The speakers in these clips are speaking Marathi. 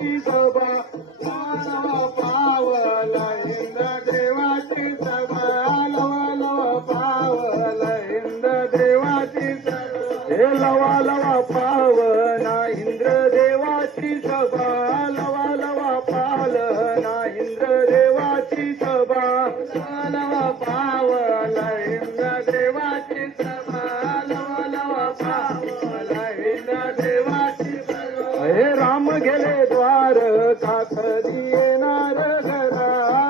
देवाची सभा लवा पावल इंद्र देवाची सभा लवा लवा पावल इंद्र देवाची सभा हे लवा लवा पावना इंद्र देवाची सभा लवा लवा पालना इंद्र देवाची सभा लवा पावल इंद्र देवाची सभा लवा लवा पावल इंद्र देवाची सभा हे राम गेले द्वार का कधी येणार घरा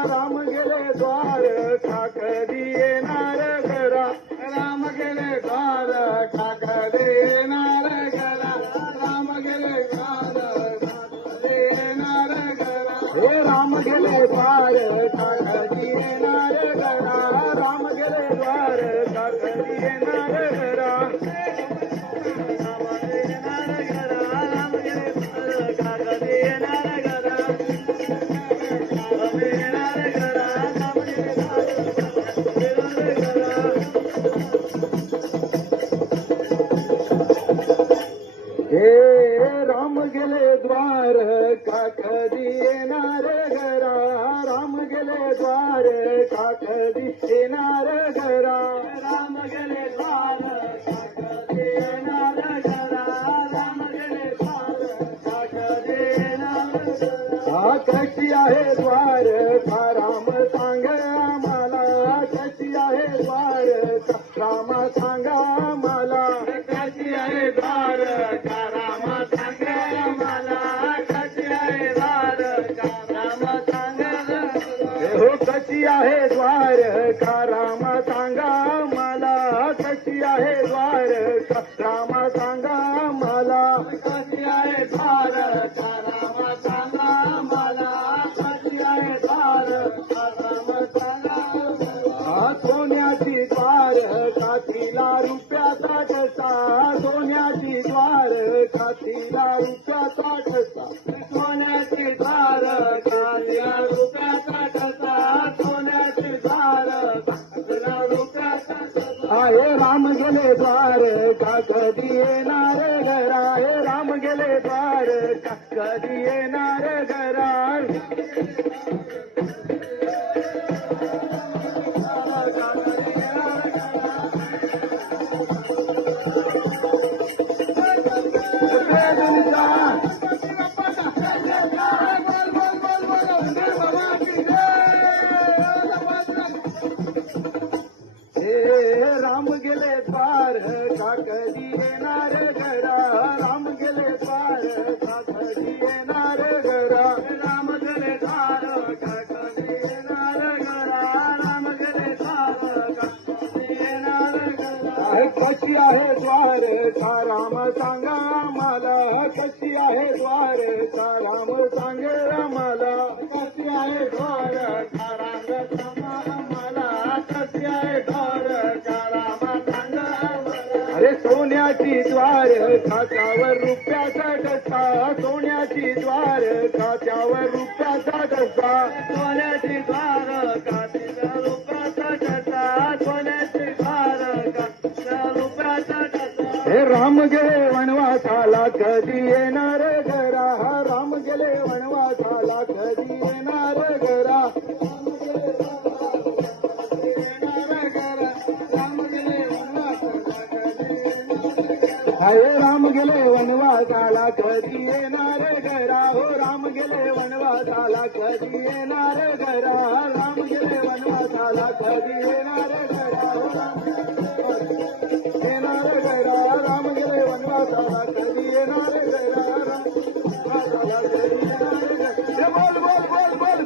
राम गेले द्वार का कधी येणार घरा राम गेले द्वार का कधी येणार घरा राम गेले द्वार का कधी येणार घरा हे राम गेले द्वार का कधी येणार घरा राम गेले द्वार का कधी येणार घरा हे राम गेले द्वार का कधी येणार घरा राम गेले द्वार का कधी येणार घरा राम गेले द्वार का कधी येणार घरा राम गेले द्वार का कधी येणार घरा कशी आहे द्वार का राम सांग आम्हाला कशी आहे द्वार का राम सांगा आम्हाला कशी आहे द्वार का राम सांगा आम्हाला कशी आहे द्वार का राम सांगा हो कशी आहे द्वार का राम सांगा आम्हाला कशी आहे द्वार का राम सांगा आम्हाला कशी आहे द्वार का राम सांगा आम्हाला कशी आहे द्वार का राम सांगा सोन्याची द्वार का तिला रुपयाचा ठसा सोन्याची द्वार का तिला रुपयाचा ठसा सोन्याची द्वार का तिला रुपयाचा ठसा सोन्याची द्वार का तिला रुपयाचा ठसा हे राम गेले द्वार का कधी येणार घरा हे राम गेले द्वार का कधी येणार घरा राम गेले द्वार का कधी येणार घरा राम गेले द्वार का कधी येणार घरा राम गेले द्वार का कधी येणार घरा राम गेले द्वार का कधी येणार घरा कशी आहे द्वार का राम सांगा आम्हाला कशी आहे द्वार का राम सांगे आम्हाला कशी आहे द्वार का राम सांगा आम्हाला कशी आहे द्वार का राम सांगा अरे सोन्याची द्वार खात्यावर रुपयाचा ठसा सोन्याची द्वार खात्यावर रुपयाचा ठसा सोन्याची द्वार खात्यावर रुपयाचा ठसा सोन्याची द्वार खात्यावर रुपयाचा ठसा हे राम गेले वनवासाला कधी येणार घरा राम गेले वनवासाला कधी येणार घरा हे राम गेले वनवासाला कधी येणार घरा हो राम गेले वनवासाला कधी येणार घरा राम गेले वनवासाला कधी येणार घरा येणार घरा राम गेले वनवासाला कधी येणार घरा बोल बोल बोल बोल